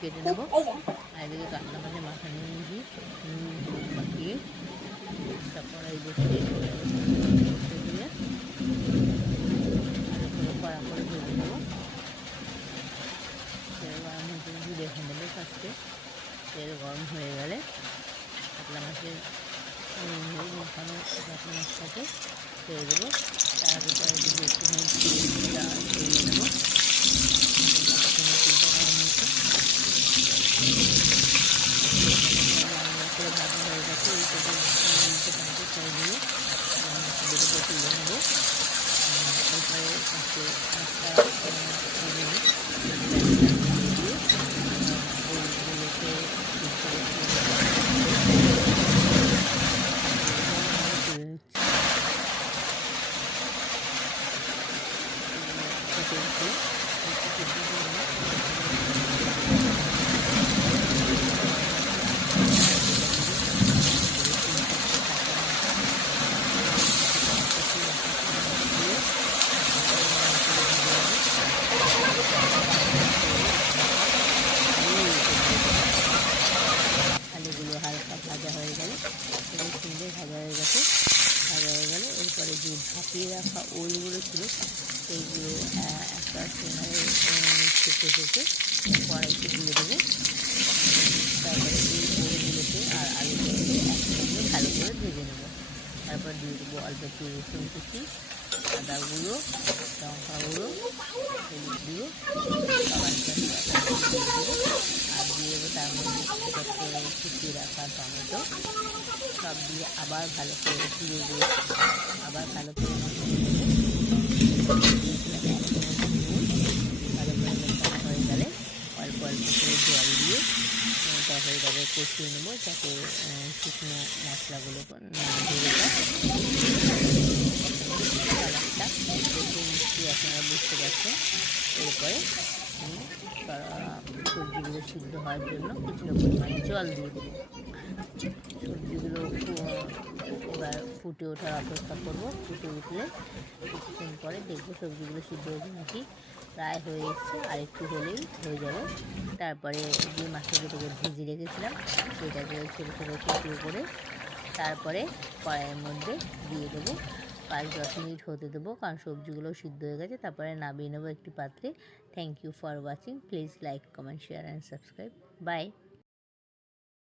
কেটে নেবো। আর এদিকে কাতলা মাছের মাথা নিয়ে নিয়েছি, নুন মাখিয়ে কড়াই বসিয়ে দিয়ে আলুগুলো কড়া করে ভেজে নেবো। তেল গরম হতে দেখে নেবো ফার্স্টে। তেল গরম হয়ে গেলে কাতলা মাছের মাখানো কাতলা মাছটাকে ছেড়ে দেবো। তার আগে চারিদিকে একটুখানি তেলটা ছড়িয়ে নেবো। তেলটা গরম হয়েছে, করে ভাজা হয়ে গেছে। এই থেকে উল্টে পাল্টে ছেড়ে দিয়ে মাছগুলোকে তুলে নেবো। এরপরে পাশে একটা ভেজে নিই, দিয়ে ওইগুলোকে আলুগুলো হালকা ভাজা হয়ে গেলে, খুবই সুন্দর ভাজা হয়ে গেছে। ভাজা হয়ে গেলে এরপরে যে ভাপিয়ে রাখা ওলগুলো ছিল সেইগুলো একটা সোনারে চেপে চেপে কড়াইতে দিয়ে দেবো। তারপরে এই ওলগুলোকে আর আলুগুলোকে একসঙ্গে ভালো করে ভেজে নেবো। তারপর দিয়ে দেবো অল্প একটু রসুন কুচি, আদা গুঁড়ো, লঙ্কা গুঁড়ো, হলুদ গুঁড়ো, আর দিয়ে দেবো তার মধ্যে কুচিয়ে রাখা টমেটো। সব দিয়ে আবার ভালো করে দিয়ে দিয়ে আবার ভালো করে মিশিয়ে নেবো। দিয়েছিলাম 1 চামচ নুন। ভালো করে মেশানো হয়ে গেলে অল্প অল্প করে জল দিয়ে তরকারিটাকে কষিয়ে নেবো, যাতে শুকনো মশলাগুলো না ধরে যায়। কালারটা দেখে মিষ্টি আপনারা বুঝতে পারছেন। এরপরে সবজিগুলো সিদ্ধ হওয়ার জন্য কিছুটা পরিমাণ জল দিয়ে দেবো। সবজিগুলো এবার ফুটে ওঠার অপেক্ষা করবো। ফুটে উঠলে কিছুক্ষণ পরে দেখবো সবজিগুলো সিদ্ধ হয়েছে নাকি, প্রায় হয়ে এসছে, আর একটু হলেই হয়ে যাবে। তারপরে যে মাছগুলোকে ভেজে রেখেছিলাম সেটাকে ছোটো ছোটো টুকরো করে তারপরে কড়াইয়ের মধ্যে দিয়ে দেবো। 5-10 মিনিট হতে দেবো, কারণ সবজিগুলো সিদ্ধ হয়ে গেছে। তারপরে নামিয়ে নেবো একটি পাত্রে। Thank you for watching. Please like, comment, share and subscribe. By.